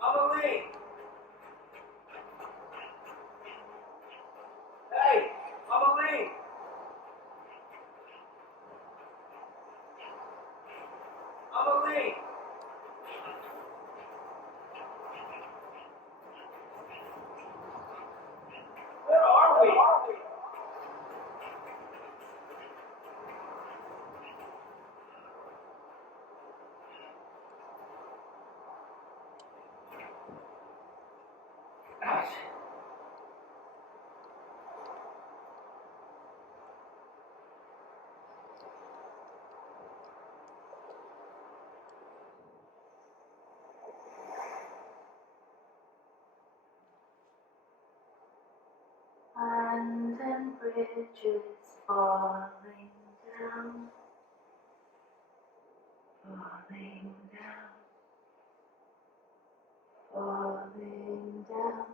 Emily! Hey! Emily! Emily! Where are we? Ouch. And then bridges falling down, falling down, falling down.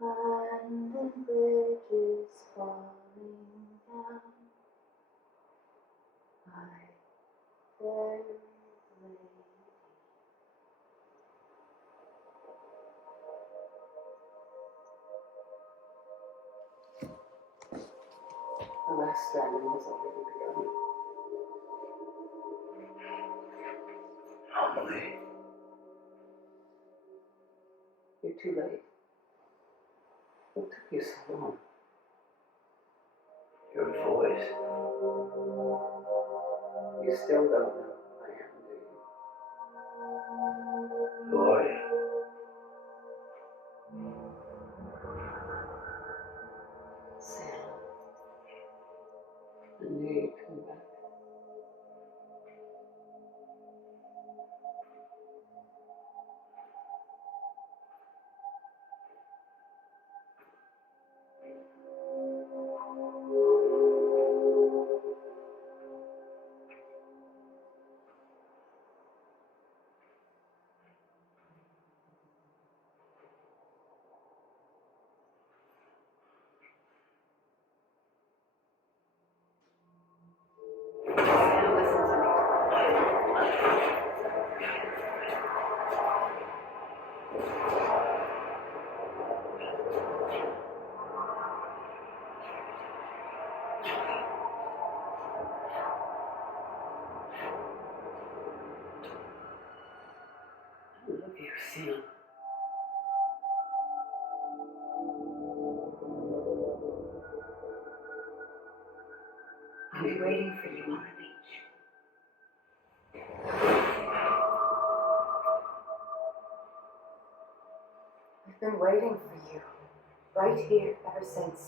And then bridges falling down. My fair lady. The last Stranding has already begun. Emily. You're too late. What took you so long? Your voice. You still don't know who I am, do you? Who are you? Sam. I knew you'd come back. I love you, Sam. I'll be waiting for you on the beach. I've been waiting for you, right here, ever since.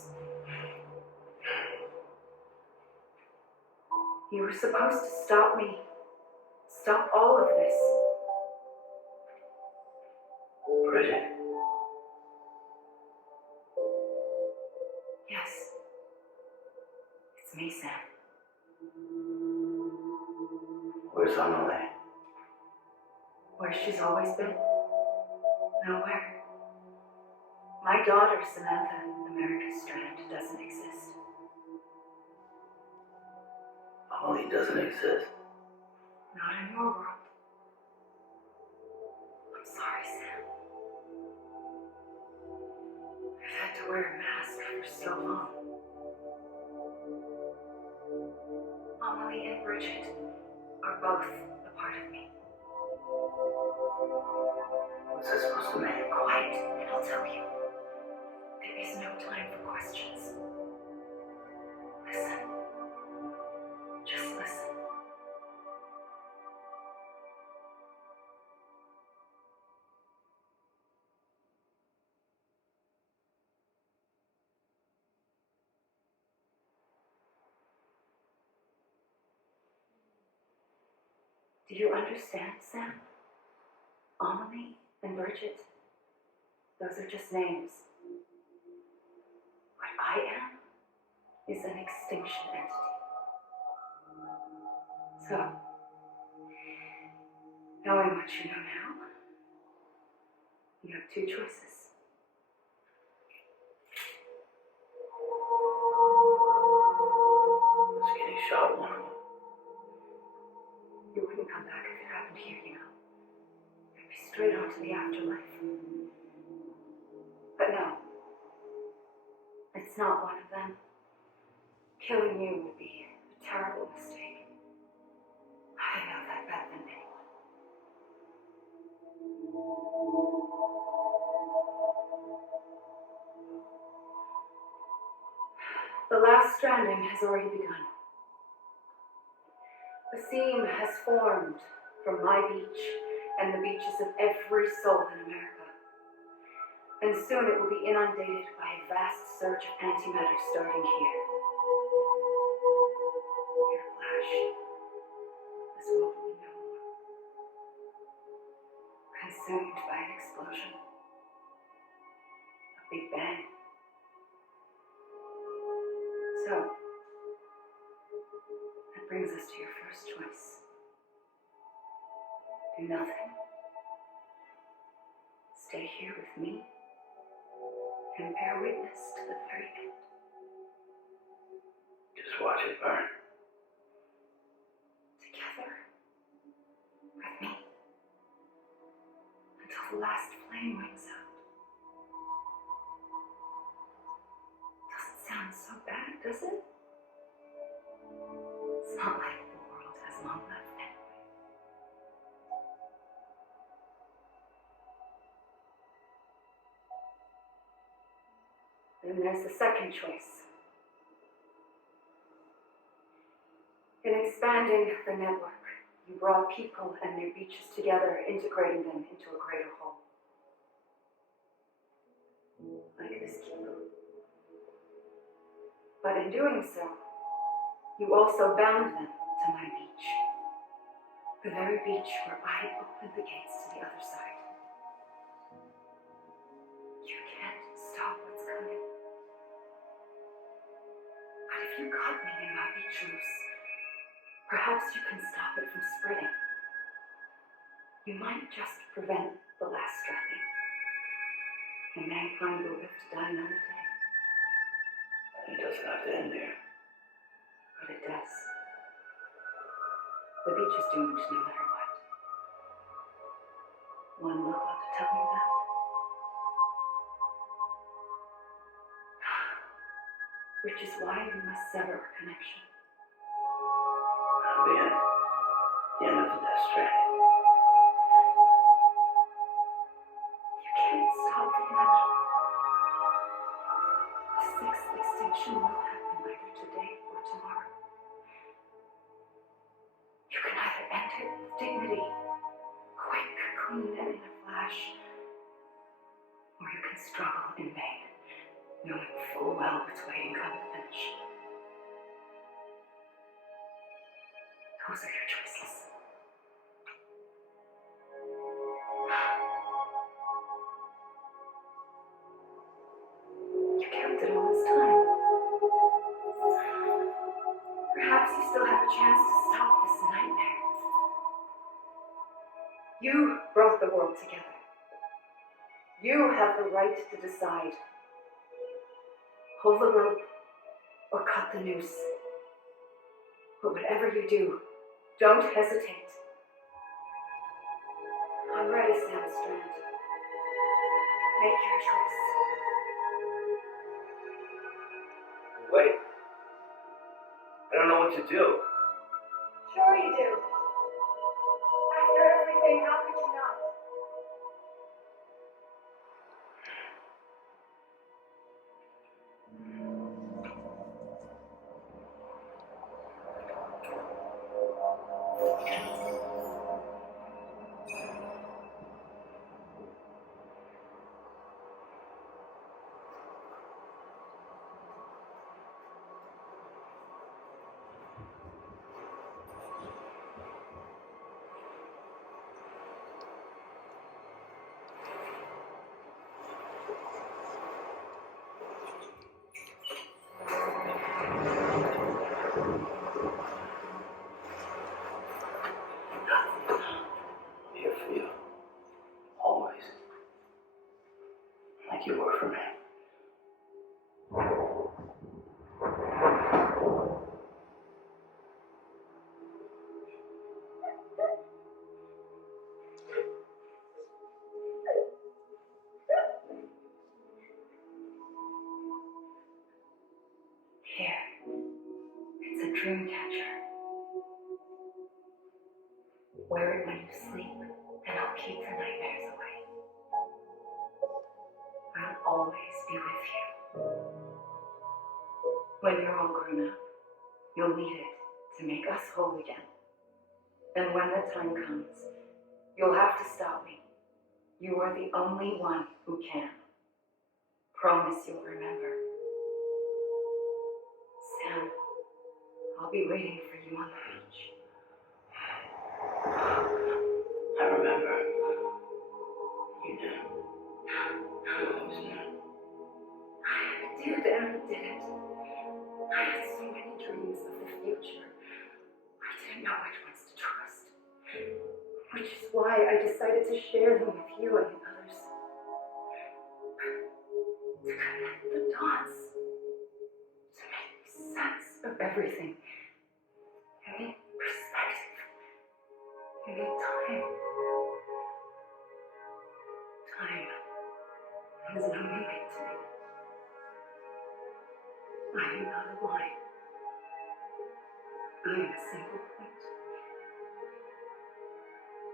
You were supposed to stop me. Stop all of this. Bridget. Yes. It's me, Sam. Where's Emily? Where she's always been. Nowhere. My daughter, Samantha, America's Strand, doesn't exist. Emily doesn't exist. Not in your world. I'm sorry, Sam. I've had to wear a mask for so long. Emily and Bridget are both a part of me. What's this supposed to mean? Quiet, and I'll tell you. There is no time for questions. Listen. Just listen. Do you understand, Sam? Emily and Bridget, those are just names. What I am is an extinction entity. So, knowing what you know now, You have two choices. Was getting shot one of them. You wouldn't come back if it happened here, you know. You'd be straight on to the afterlife. But no. It's not one of them. Killing you would be a terrible mistake. I know that better than anyone. The last stranding has already begun. A seam has formed from my beach and the beaches of every soul in America. And soon it will be inundated by a vast surge of antimatter starting here. In a flash, this world will be no more. Consumed by an explosion. A big bang. So, that brings us to your first choice. Do nothing. Stay here with me and bear witness to the very end. Just watch it burn. Together with me until the last flame rings out. Doesn't sound so bad, does it? It's not like the world has long left anyway. Then there's the second choice. In expanding the network, you brought people and their beaches together, integrating them into a greater whole. Like this cube. But in doing so, you also bound them to my beach. The very beach where I opened the gates to the other side. You can't stop what's coming. But if you cut me and my beach loose, perhaps you can stop it from spreading. You might just prevent the last stranding. And mankind will live to die another day. It doesn't have to end there. But it does. The beach is doomed no matter what. One look ought to tell you that. Which is why we must sever our connection. That'll be it. The end of the death stranding. You can't stop the inevitable. The sixth extinction will happen either today or tomorrow. You can either end it with dignity, quick, clean, and in a flash, or you can struggle in vain, knowing full well its waiting come to finish. Those are your choices. You kept it all this time. Perhaps you still have a chance to stop this nightmare. You brought the world together. You have the right to decide. Pull the rope or cut the noose. But whatever you do, don't hesitate. I'm ready, Sam Strand. Make your choice. Wait. I don't know what to do. Sure you do. After everything, how could you not? you were for me. Here, it's a dream catcher. Wear it when you sleep, and I'll keep the nightmares away. I'll always be with you. When you're all grown up, you'll need it to make us whole again. And when the time comes, you'll have to stop me. You are the only one who can. Promise you'll remember. Sam, I'll be waiting for you on the beach. I remember. You did. You always knew. I did and I didn't. I had so many dreams of the future. I didn't know which ones to trust. Which is why I decided to share them with you and the others. To connect the dots. To make sense of everything. You need perspective. You need time. Time has no meaning to me. I am not a line. I am a single point.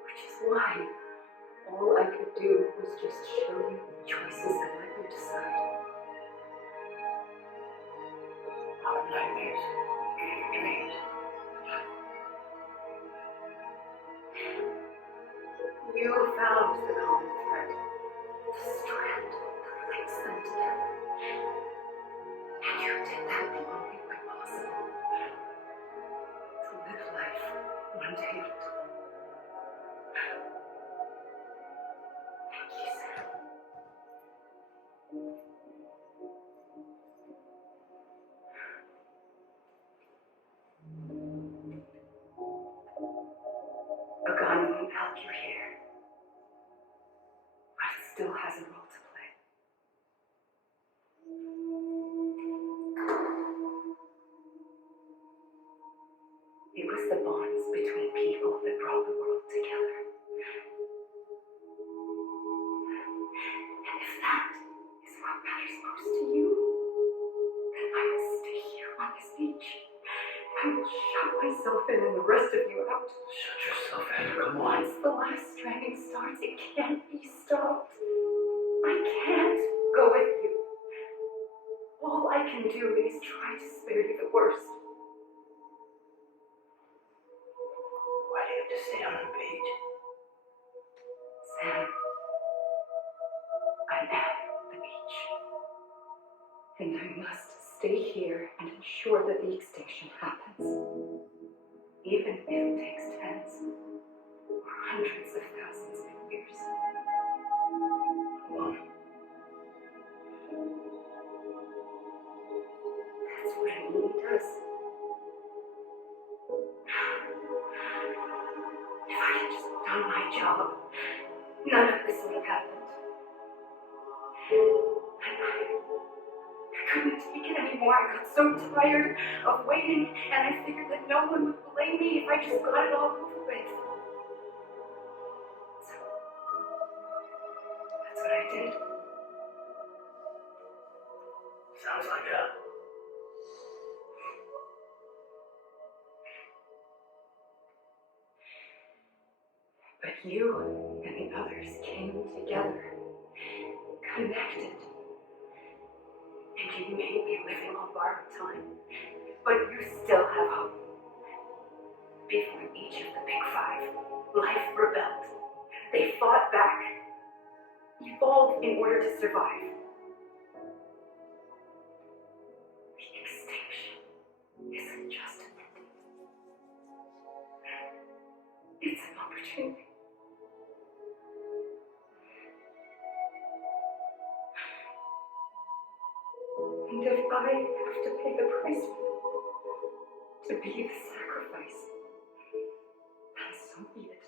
Which is why all I could do was just show you the choices and let you decide. Our nightmares, your dreams. You found the common thread, the strand that links them together. And you did that the only way possible. To live life one day at a time. Thank you, Sam. A gun won't help you here, but it still has a role to play. It was the bonds between people that brought the world together. And if that is what matters most to you, then I will stay here on this beach. I will shut myself in and the rest of you out. Shut yourself in, come on. Once the last stranding starts, it can't be stopped. I can't go with you. All I can do is try to spare you the worst. Why do you have to stay on the beach? Sam, I am the beach. And I must stay here and ensure that the extinction happens. Even if it takes tens or hundreds of thousands of years. Alone. That's what it really does. If I had just done my job, none of this would have happened. And I couldn't take it anymore. I got so tired of waiting, and I figured that no one would blame me if I just got it all over with. So, that's what I did. Sounds like a... But you and the others came together, connected. And you may be living on borrowed time, but you still have hope. Before each of the big five, life rebelled. They fought back, evolved in order to survive. The extinction isn't just an ending. It's an opportunity. And if I have to pay the price for it, to be the sacrifice, then so be it.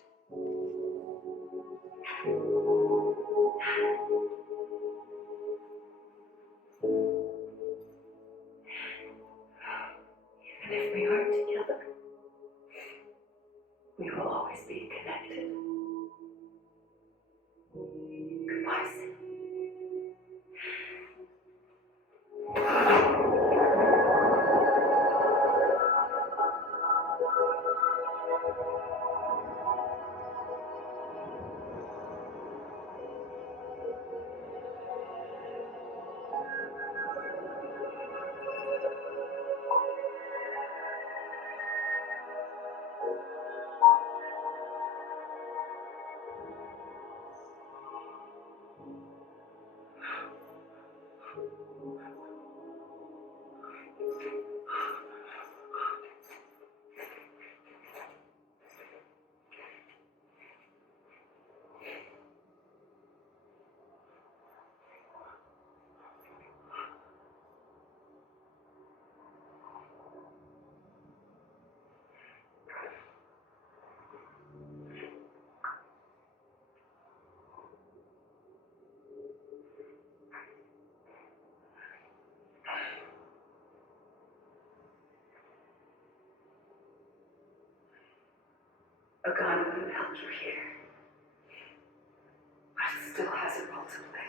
A gun would have held you here, but it still has a role to play.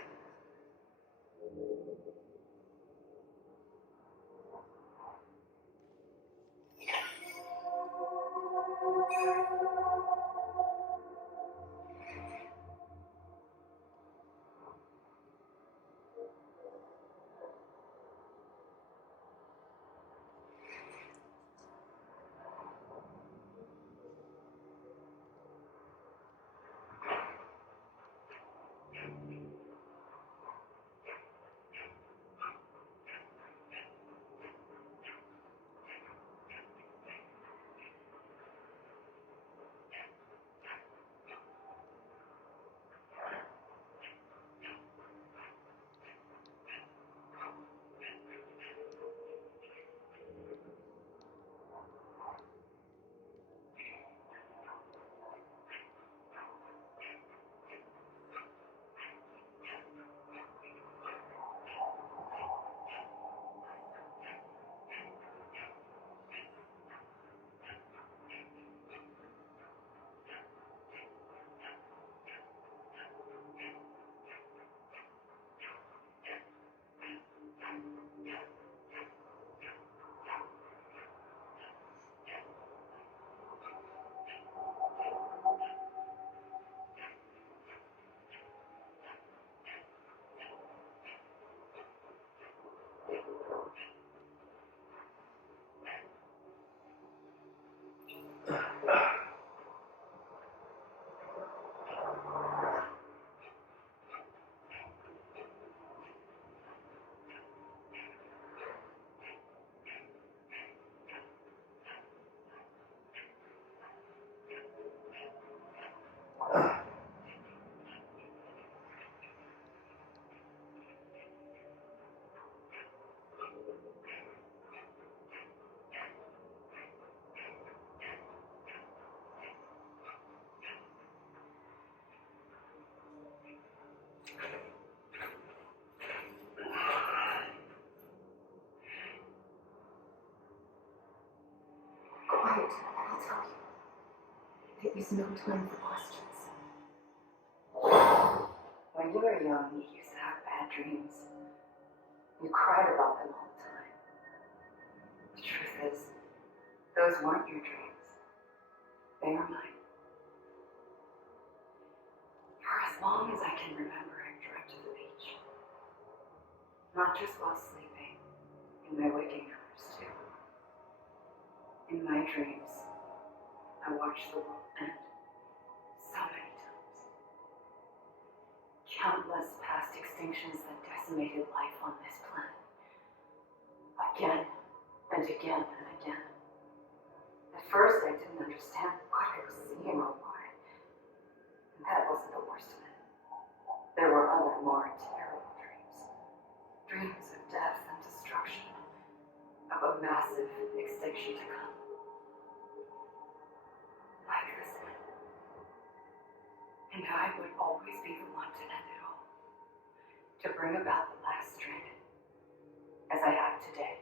Quiet, I'll tell you. There is no time for questions. When you were young, you used to have bad dreams. You cried about them all the time. The truth is, those weren't your dreams. They were mine. For as long as I can remember, I've dreamt of the beach. Not just while sleeping, in my waking hours too. In my dreams, I watched the world end so many times. Countless past extinctions that decimated life on this planet. Again and again and again. At first, I didn't understand what I was seeing or why. And that wasn't the worst of it. There were other, more terrible dreams. Dreams of death and destruction. Of a massive extinction to come. Like this one. And I would always be the one to end it all. To bring about the last Stranding. As I have today.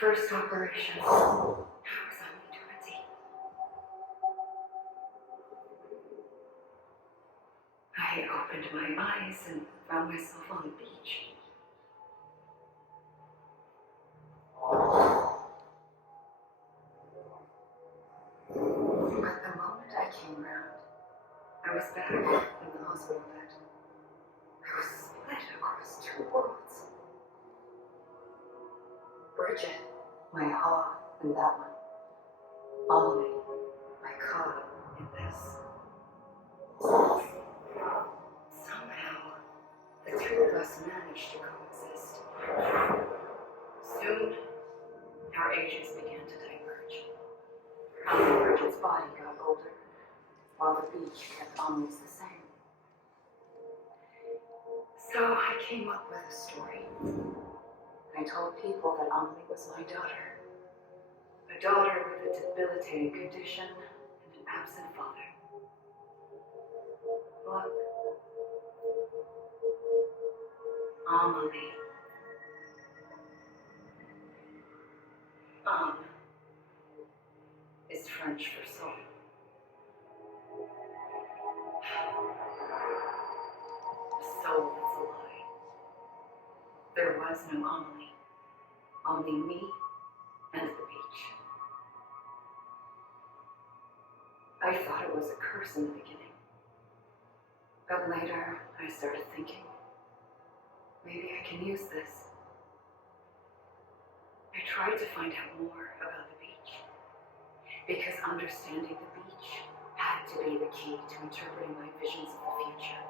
First operation. I was only 20. I opened my eyes and found myself on the beach. But the moment I came round, I was back in the hospital bed. I was split across two worlds. Bridget, my Ha, and that one. Amelie, my Ka, and this. Somehow, the two of us managed to coexist. Soon, our ages began to diverge. Bridget's body got older, while the beach kept Amelie's the same. So I came up with a story. I told people that Amelie was my daughter. A daughter with a debilitating condition and an absent father. Look. Amelie. Is French for soul. A soul that's a lie. There was no Amelie. Only me and the beach. I thought it was a curse in the beginning. But later, I started thinking, maybe I can use this. I tried to find out more about the beach. Because understanding the beach had to be the key to interpreting my visions of the future.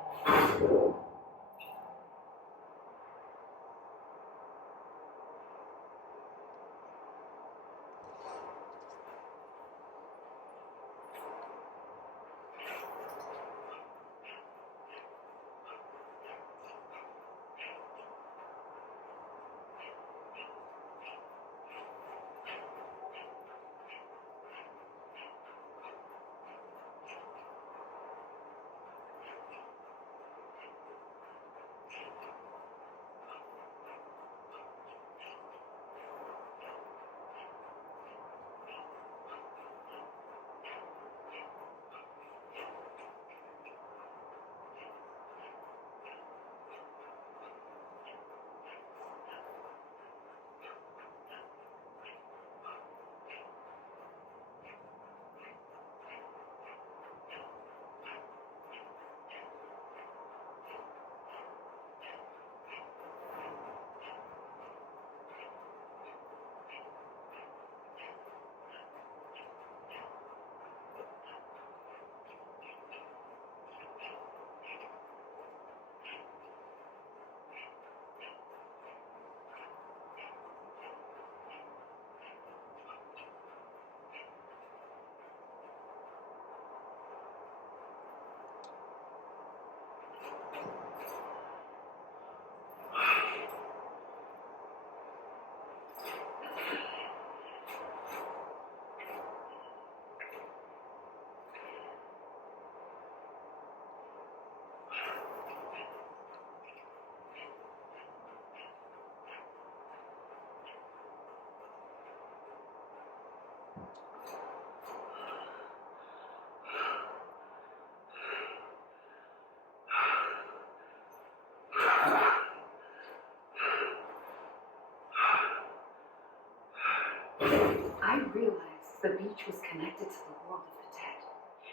I realized the beach was connected to the world of the dead,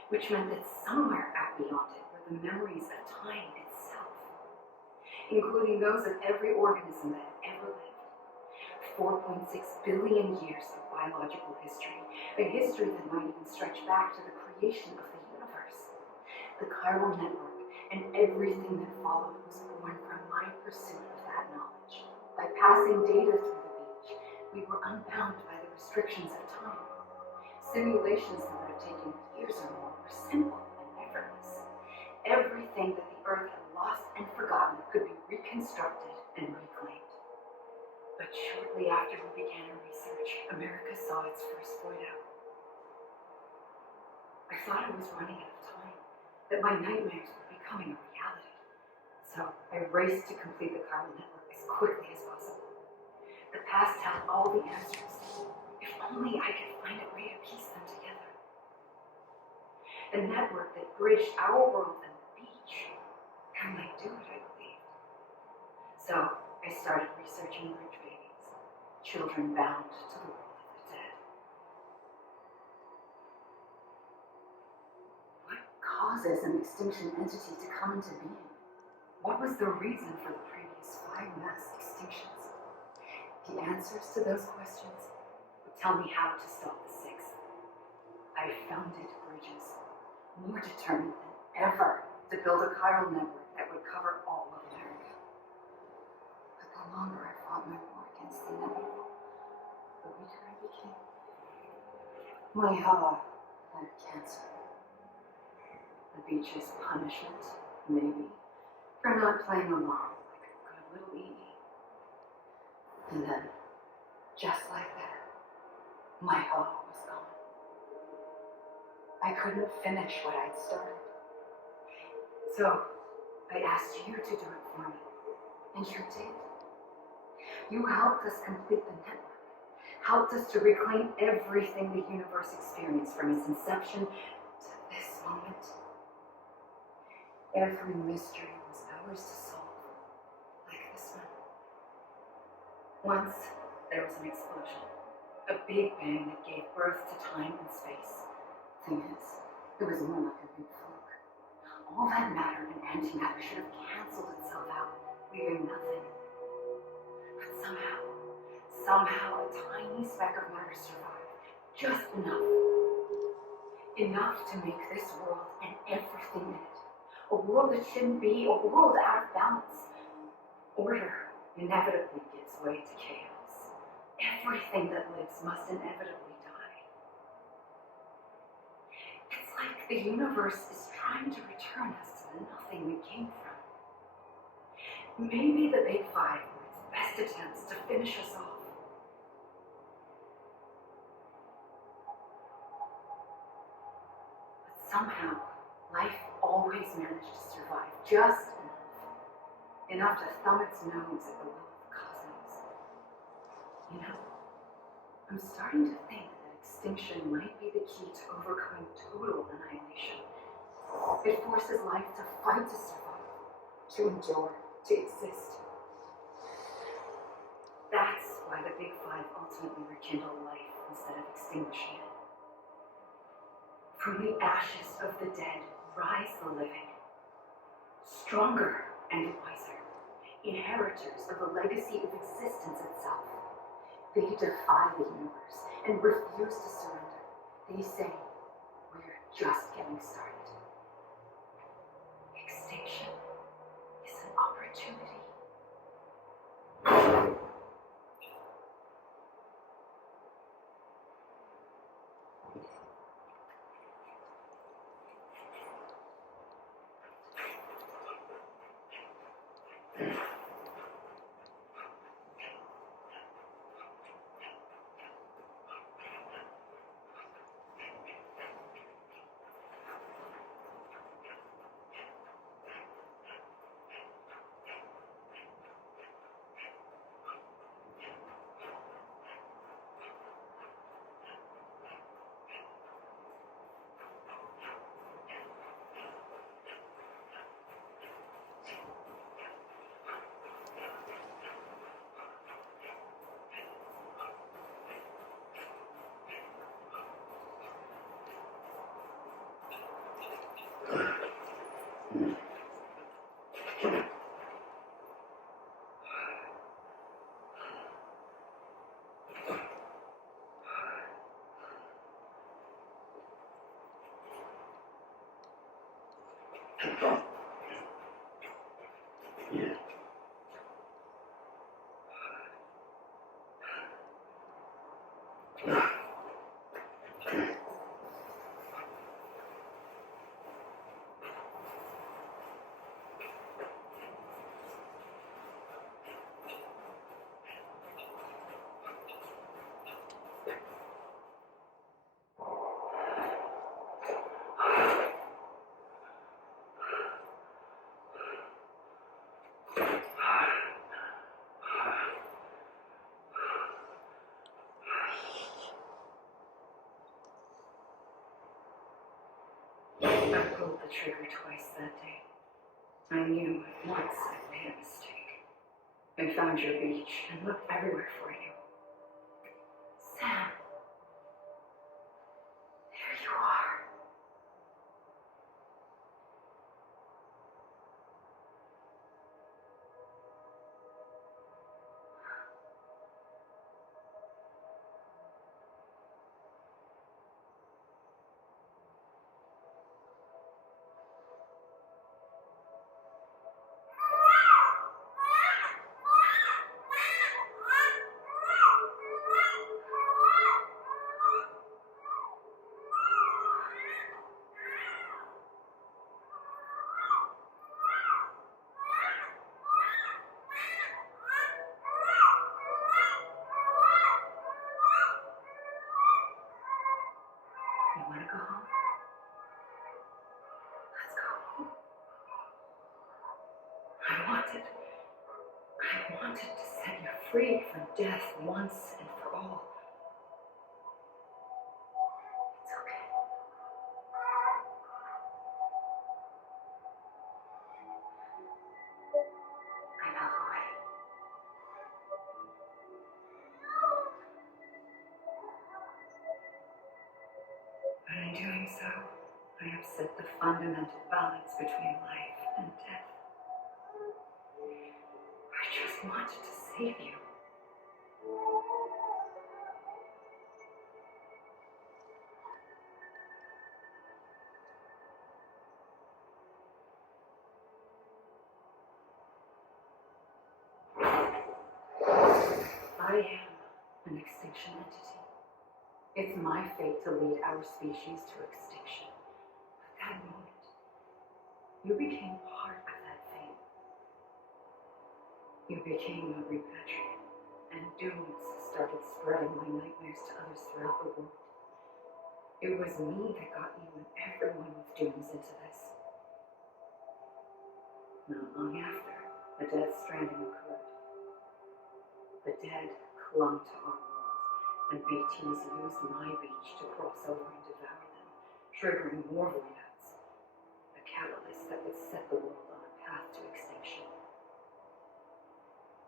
which meant that somewhere out beyond it were the memories of time itself, including those of every organism that had ever lived. 4.6 billion years of biological history, a history that might even stretch back to the creation of the universe. The chiral network and everything that followed was born from my pursuit of that knowledge. By passing data through the beach, we were unbound by the restrictions of time. Simulations that would have taken years or more were simple and effortless. Everything that the Earth had lost and forgotten could be reconstructed and reclaimed. But shortly after we began our research, America saw its first flight out. I thought I was running out of time, that my nightmares were becoming a reality. So I raced to complete the chiral network as quickly as possible. The past held all the answers. If only I could find a way to piece them together. A network that bridged our world and the beach can only do it, I believed. So I started researching bridge babies, children bound to the world of the dead. What causes an extinction entity to come into being? What was the reason for the previous 5 mass extinctions? The answers to those questions would tell me how to stop the 6th. I founded bridges, more determined than ever to build a chiral network that would cover all of America. But the longer I fought my war against the inevitable, the weaker I became. My Ha had cancer. The beach's punishment, maybe, for not playing along like a good little Edie. And then, just like that, my Ha was gone. I couldn't finish what I'd started. So, I asked you to do it for me, and you did. You helped us complete the network, helped us to reclaim everything the universe experienced from its inception to this moment. Every mystery was ours to solve, like this one. Once, there was an explosion, a big bang that gave birth to time and space. Thing is, it was more like a big fluke. All that matter and antimatter should have canceled itself out, leaving nothing. But somehow a tiny speck of matter survived, just enough. Enough to make this world and everything in it. A world that shouldn't be, a world out of balance. Order inevitably gives way to chaos. Everything that lives must inevitably die. It's like the universe is trying to return us to the nothing we came from. Maybe the Big Five were its best attempts to finish us off. But somehow, life always managed to survive just enough to thumb its nose at the will of the cosmos. You know, I'm starting to think that extinction might be the key to overcoming total annihilation. It forces life to fight to survive, to endure, to exist. That's why the Big Five ultimately rekindle life instead of extinguishing it. From the ashes of the dead rise the living, stronger and wiser, inheritors of the legacy of existence itself. They defy the universe and refuse to surrender. They say, we're just getting started. Extinction is an opportunity. trigger twice that day. I knew at once I'd made a mistake. I found your beach and looked everywhere for you. Sam, there you are. You want to go home? Let's go home. I wanted to set you free from death once and for all. It's okay. I know the way. But in doing so, I upset the fundamental balance between life and death. I just wanted to save you. I am an extinction entity. It's my fate to lead our species to extinction. At that moment, you became part of that fate. You became a repatriate, and dooms started spreading my nightmares to others throughout the world. It was me that got you and everyone with dooms into this. Not long after, a death stranding occurred. The dead clung to our world, and BTs used my beach to cross over and devour them, triggering more voidouts, a catalyst that would set the world on a path to extinction.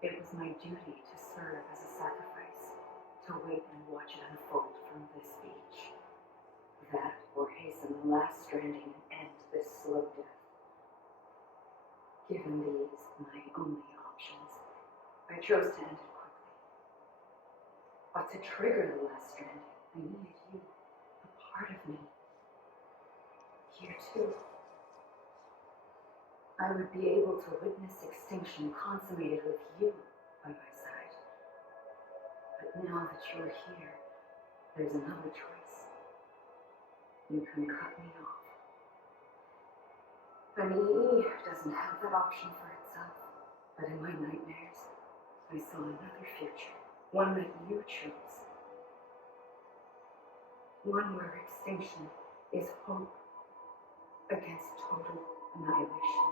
It was my duty to serve as a sacrifice, to wait and watch it unfold from this beach. That, or hasten the last stranding and end this slow death. Given these my only options, I chose to end it quickly. But to trigger the last stranding, I needed you, a part of me. You too. I would be able to witness extinction consummated with you by my side. But now that you're here, there's another choice. You can cut me off. An EE doesn't have that option for itself, but in my nightmares, I saw another future, one that you chose. One where extinction is hope against total annihilation.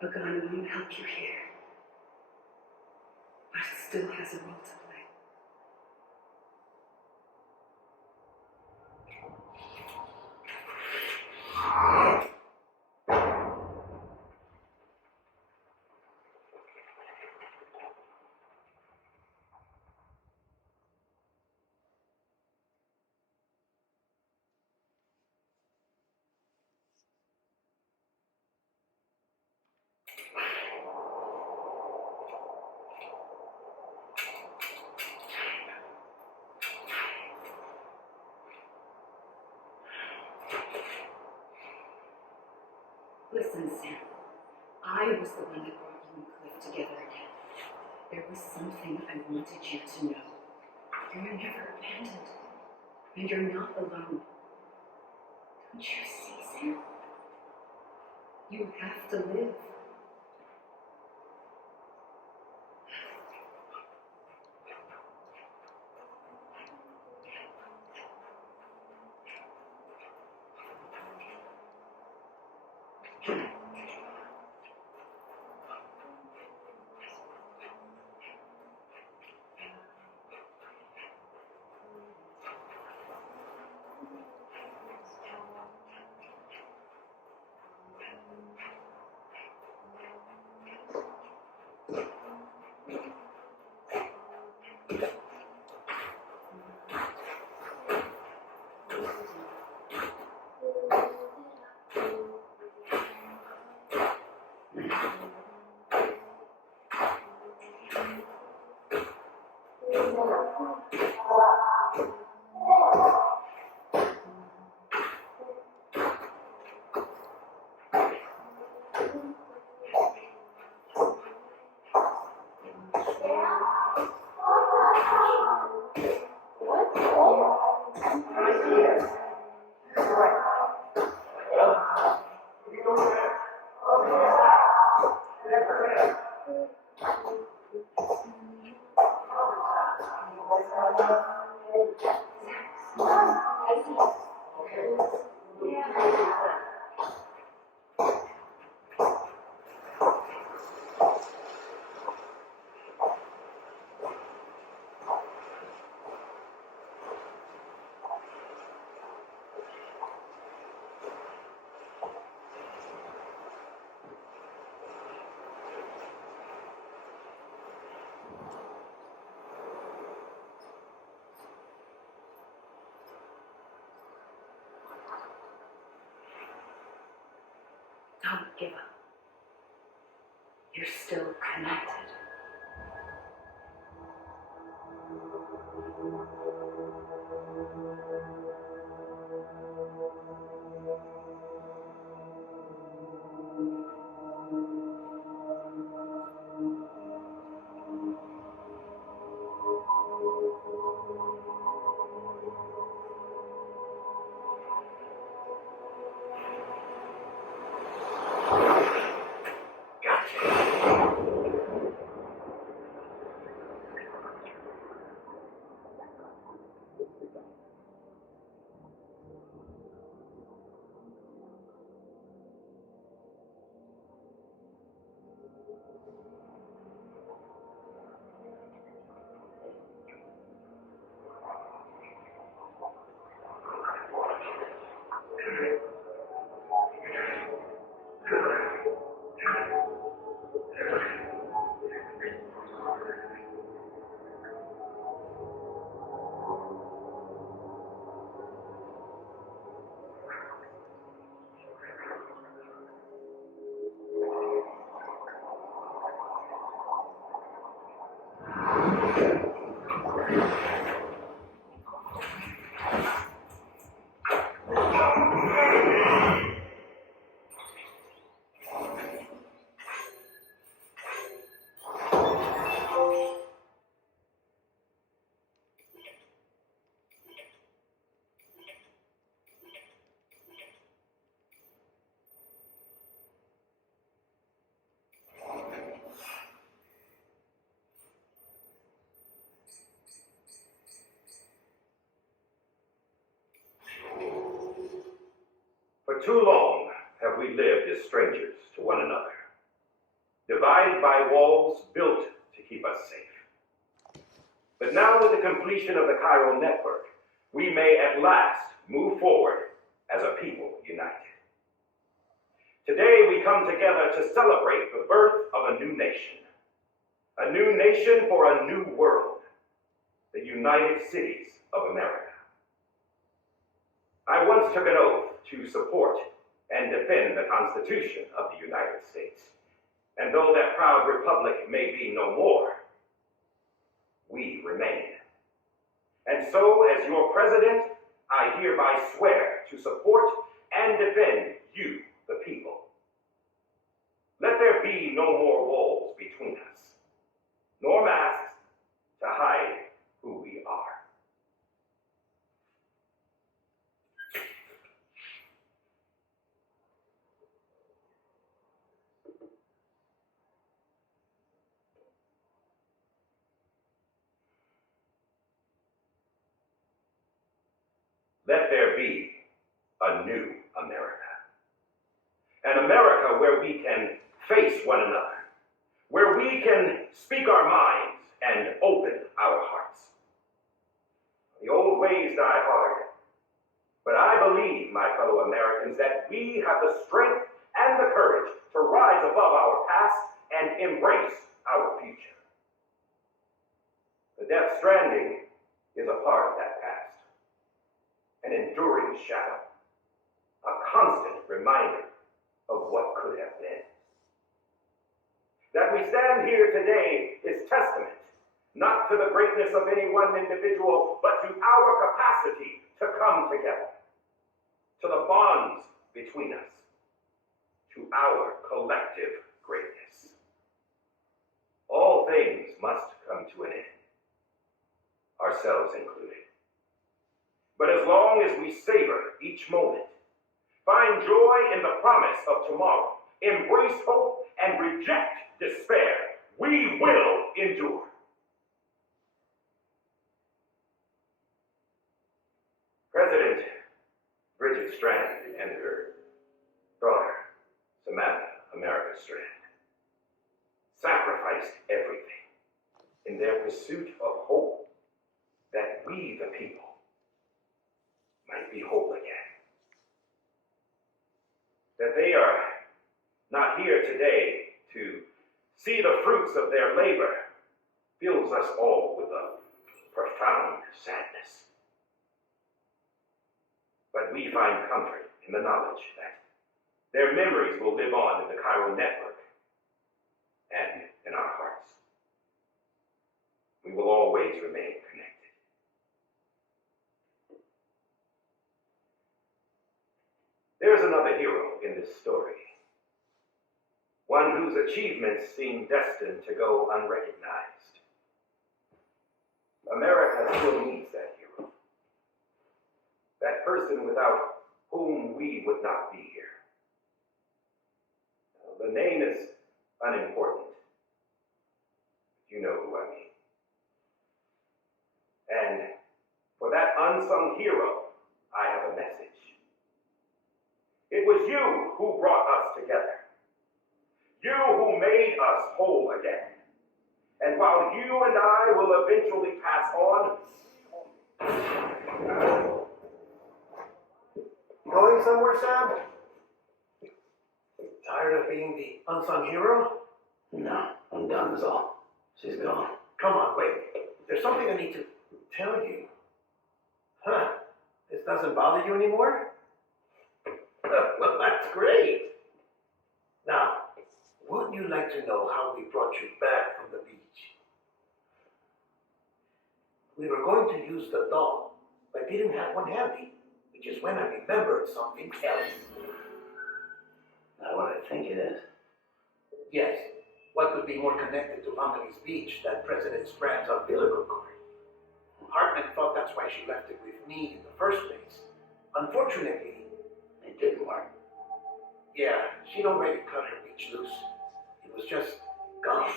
Pagano won't help you here, but it still has a role to play. Listen, Sam. I was the one that brought you and Cliff together again. There was something I wanted you to know. You're never abandoned. And you're not alone. Don't you see, Sam? You have to live. Don't give up. You're still connected. For too long have we lived as strangers to one another, divided by walls built to keep us safe. But now with the completion of the chiral network, we may at last move forward as a people united. Today we come together to celebrate the birth of a new nation for a new world, the United Cities of America. I once took an oath to support and defend the Constitution of the United States. And though that proud republic may be no more, we remain. And so, as your president, I hereby swear to support and defend you, the people, Let there be no more walls between us, nor masks to hide who we are. Let there be a new America. An America where we can face one another, where we can speak our minds and open our hearts. The old ways die hard, but I believe, my fellow Americans, that we have the strength and the courage to rise above our past and embrace our future. The Death Stranding is a part of that past, an enduring shadow, a constant reminder of what could have been. That we stand here today is testament not to the greatness of any one individual, but to our capacity to come together, to the bonds between us, to our collective greatness. All things must come to an end, ourselves included. But as long as we savor each moment, find joy in the promise of tomorrow, embrace hope, and reject despair, we will endure. President Bridget Strand and her daughter, Samantha America Strand, sacrificed everything in their pursuit of hope that we, the people, might be whole again. That they are not here today to see the fruits of their labor fills us all with a profound sadness. But we find comfort in the knowledge that their memories will live on in the chiral network and in our hearts. We will always remain connected. There's another hero in this story, one whose achievements seem destined to go unrecognized. America still needs that hero, that person without whom we would not be here. The name is unimportant. You know who I mean. And for that unsung hero, I have a message. It was you who brought us together. You who made us whole again. And while you and I will eventually pass on, going somewhere, Sam? Tired of being the unsung hero? No, I'm done is all. She's gone. Come on, wait. There's something I need to tell you. Huh? This doesn't bother you anymore? Well, that's great. Now, would you like to know how we brought you back from the beach? We were going to use the doll, but didn't have one handy, which is when I remembered something else. Not what I think it is. Yes, what could be more connected to Lumens Beach than President Strand's umbilical cord? Hartman thought that's why she left it with me in the first place. Unfortunately, It didn't work. yeah, she'd already cut her beach loose. It was just gone.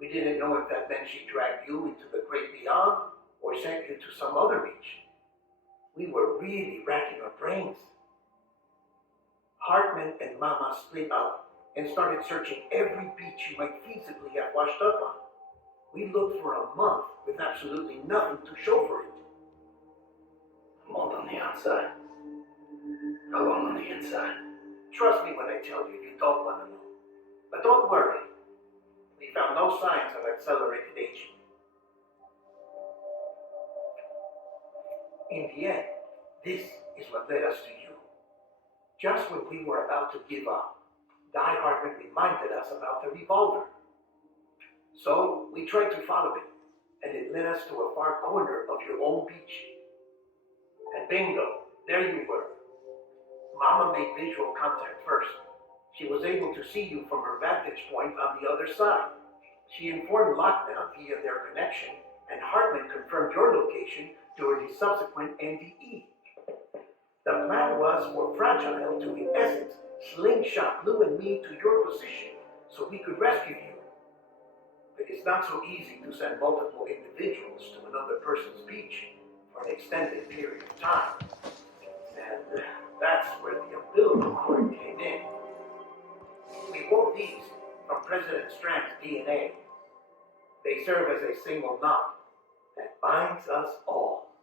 We didn't know if that meant she dragged you into the great beyond or sent you to some other beach. We were really racking our brains. Hartman and Mama split up and started searching every beach you might feasibly have washed up on. We looked for a month with absolutely nothing to show for it. A month on the outside. How long on the inside? Trust me when I tell you, you don't want to know. But don't worry. We found no signs of accelerated aging. In the end, this is what led us to you. Just when we were about to give up, Die Hartman reminded us about the revolver. So we tried to follow it, and it led us to a far corner of your own beach. And bingo, there you were. Mama made visual contact first. She was able to see you from her vantage point on the other side. She informed Lockdown via their connection, and Hartman confirmed your location during his subsequent NDE. The plan was for Fragile to, in essence, slingshot Lou and me to your position so we could rescue you. But it's not so easy to send multiple individuals to another person's beach for an extended period of time. And that's where the umbilical cord came in. We wove these from President Strand's DNA. They serve as a single knot that binds us all.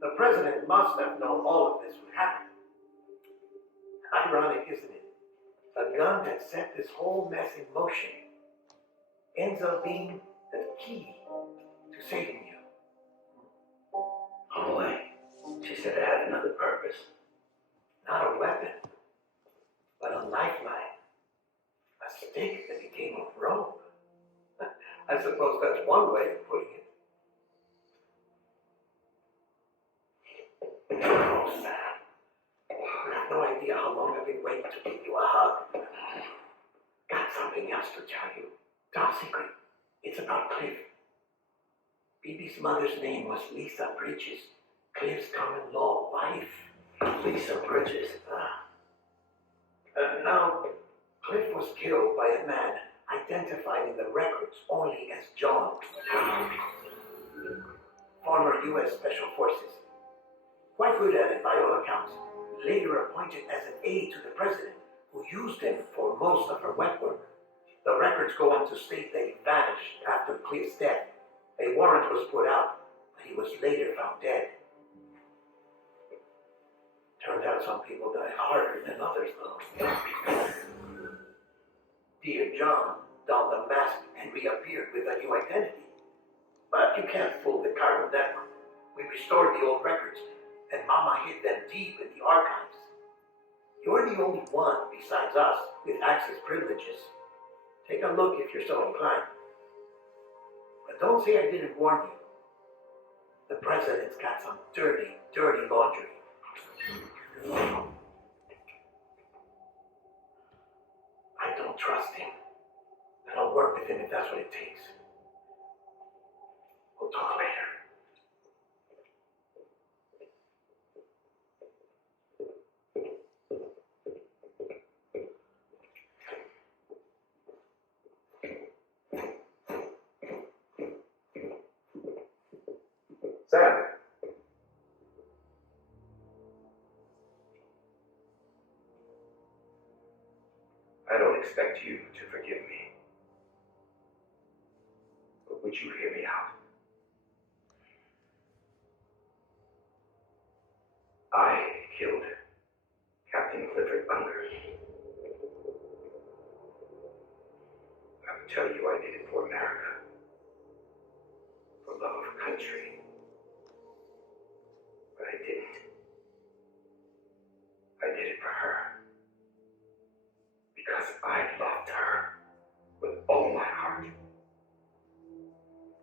The president must have known all of this would happen. Ironic, isn't it? The gun that set this whole mess in motion ends up being the key to saving you. Oh, wait. She said it had another purpose. Not a weapon, but a lifeline. A stick that became a rope. I suppose that's one way of putting it. Oh, Sam. You have no idea how long I've been waiting to give you a hug. Got something else to tell you. Top secret. It's about Cliff. Bibi's mother's name was Lisa Bridges. Cliff's common law wife. Lisa Bridges. Now, Cliff was killed by a man identified in the records only as John. Former U.S. Special Forces. Quite good at it by all accounts. Later appointed as an aide to the president, who used him for most of her wet work. The records go on to state that he vanished after Cliff's death. A warrant was put out, but he was later found dead. Turned out some people die harder than others, though. Dear John donned a mask and reappeared with a new identity. But you can't fool the chiral network. We restored the old records, and Mama hid them deep in the archives. You're the only one besides us with access privileges. Take a look if you're so inclined. But don't say I didn't warn you. The president's got some dirty, dirty laundry. I don't trust him. But I'll work with him if that's what it takes. We'll talk later. Sam. I don't expect you to forgive me. But would you hear me out? I killed Captain Clifford Unger. I would tell you I did it for America. For love of country. But I didn't. I did it for her. Because I loved her with all my heart.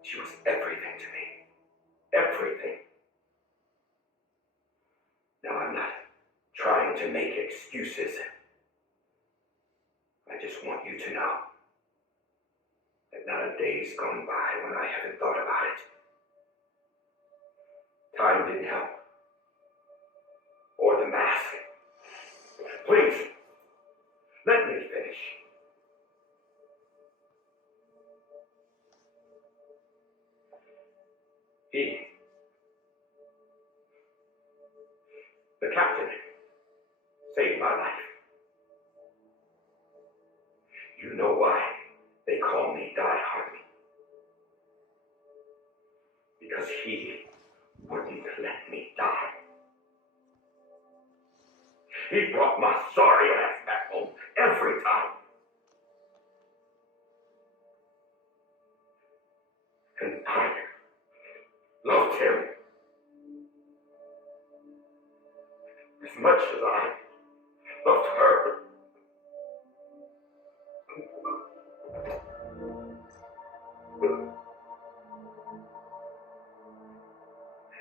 She was everything to me. Everything. Now I'm not trying to make excuses. I just want you to know that not a day's gone by when I haven't thought about it. Time didn't help. Or the mask. Please, let me finish. The captain, saved my life. You know why they call me Die Hard. Because he wouldn't let me die. He brought my sorry ass back home every time. And I loved him as much as I loved her.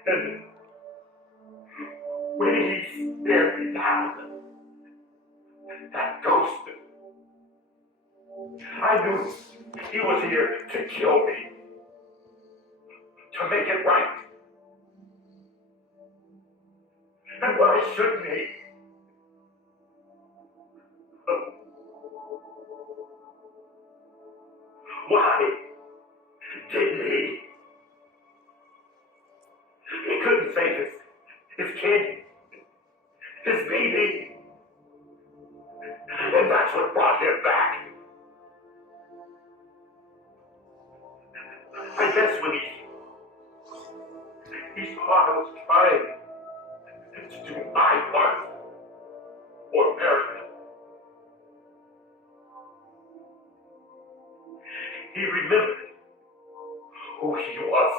And when he stared me down, That ghost. I knew he was here to kill me. To make it right. And why shouldn't he? Why didn't he? He couldn't save his kid, his baby. And that's what brought him back. I guess when he saw I was trying to do my part for America, he remembered who he was.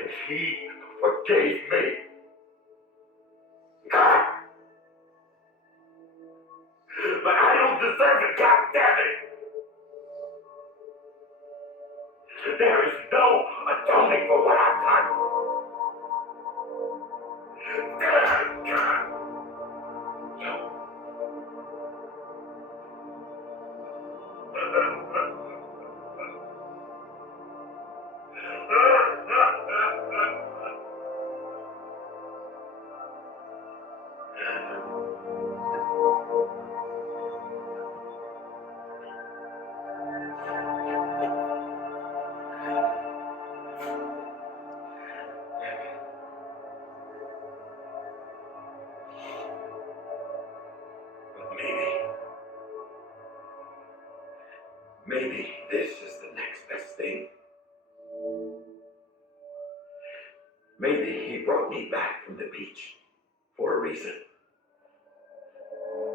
And he forgave me. God. But I don't deserve it, goddammit! There is no atoning for what I've done. Maybe this is the next best thing. Maybe he brought me back from the beach for a reason.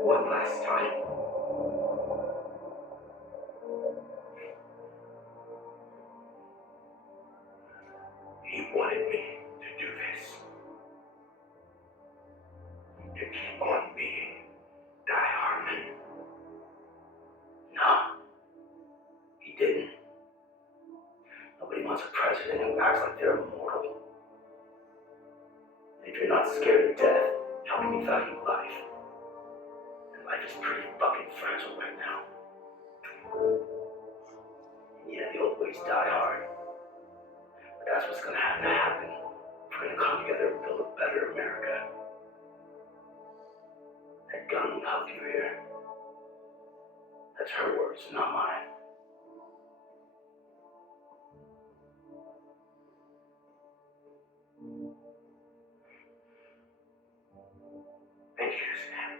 One last time. He wanted me to do this. To keep on being Die Hardman. No. He didn't. Nobody wants a president who acts like they're immortal. And if you're not scared of death, how can you value life? And life is pretty fucking fragile right now. And yeah, the old ways die hard. But that's what's gonna have to happen. We're gonna come together and build a better America. That gun will help you here. That's her words, not mine. Thank you, Sam.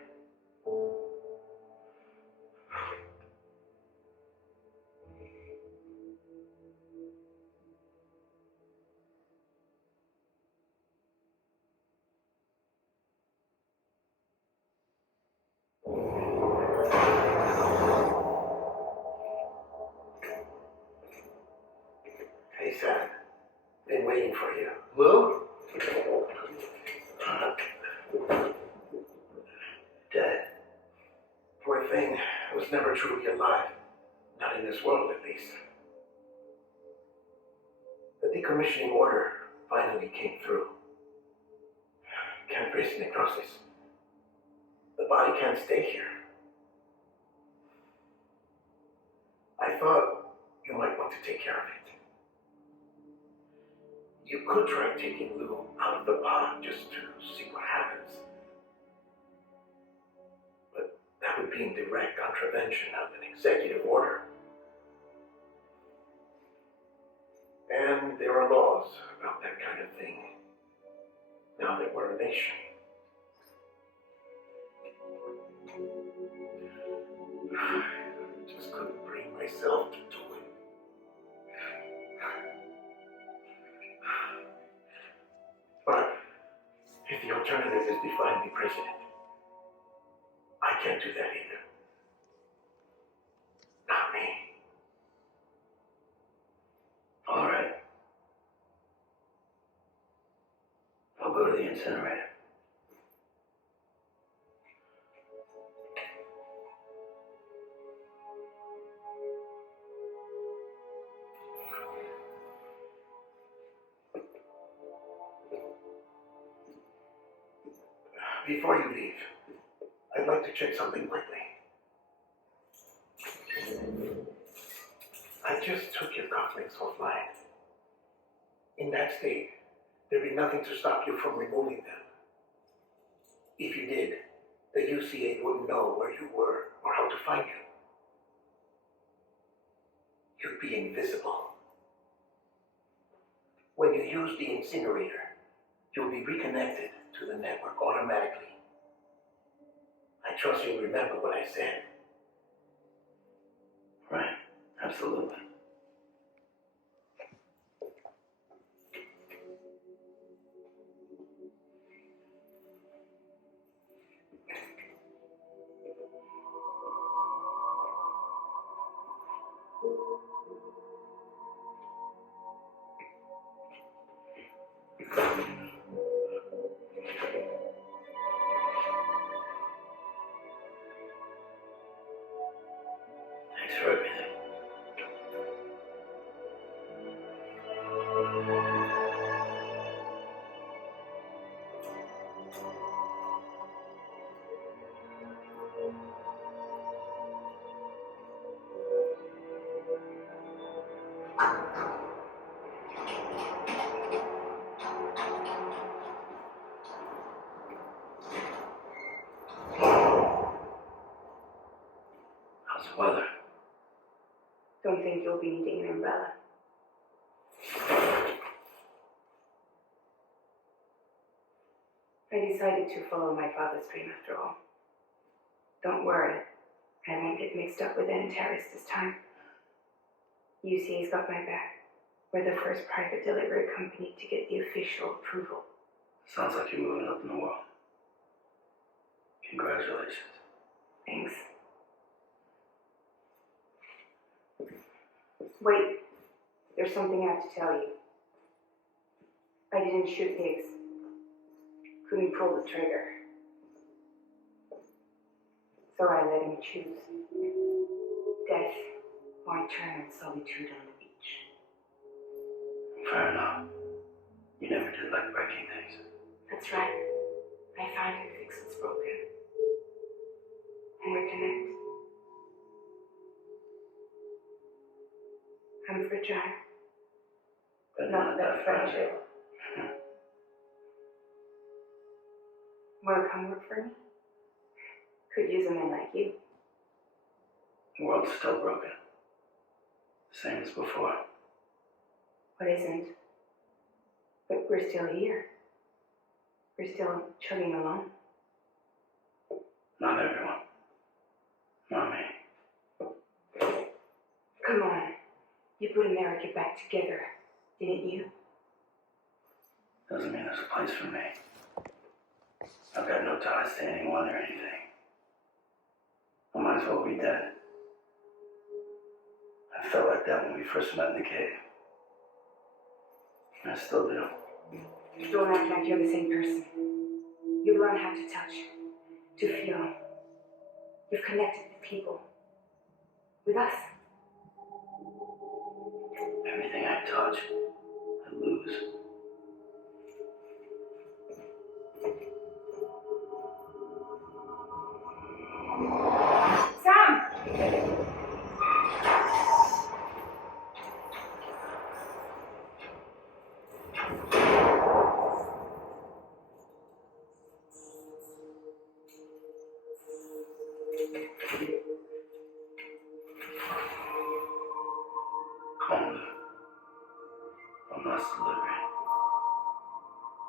Hey, Sam. Been waiting for you. Lou? Dead. Poor thing was never truly alive. Not in this world, at least. The decommissioning order finally came through. Can't trace necrosis. The body can't stay here. I thought you might want to take care of it. You could try taking Lou out of the pond just to see what happens. But that would be in direct contravention of an executive order. And there are laws about that kind of thing, now that we're a nation. I just couldn't bring myself to do it. But if the alternative is defying the president, I can't do that either. Not me. All right. I'll go to the incinerator. Before you leave, I'd like to check something quickly. I just took your cufflinks offline. In that state, there'd be nothing to stop you from removing them. If you did, the UCA wouldn't know where you were or how to find you. You'd be invisible. When you use the incinerator, you'll be reconnected to the network automatically. I trust you'll remember what I said. Right, absolutely. Thanks for everything. How's the weather? Don't think you'll be needing an umbrella. I decided to follow my father's dream after all. Don't worry, I won't get mixed up with any terrorists this time. UCA's got my back. We're the first private delivery company to get the official approval. Sounds like you're moving up in the world. Congratulations. Thanks. Wait, there's something I have to tell you. I didn't shoot Higgs. Couldn't pull the trigger. So I let him choose. Death or eternal solitude on the beach. Fair enough. You never did like breaking things. That's right. I found and fixed what's broken. And reconnect. I'm fragile. But Not that fragile. Wanna come work for me? Could use a man like you. The world's still broken. Same as before. What isn't? But we're still here. We're still chugging along. Not everyone. Not me. Come on. You put America back together, didn't you? Doesn't mean there's a place for me. I've got no ties to anyone or anything. I might as well be dead. I felt like that when we first met in the cave. I still do. Don't act like you're the same person. You've learned how to touch, to feel. You've connected with people. With us. Everything I touch, I lose. Sam! Calm down. I'm not delivering.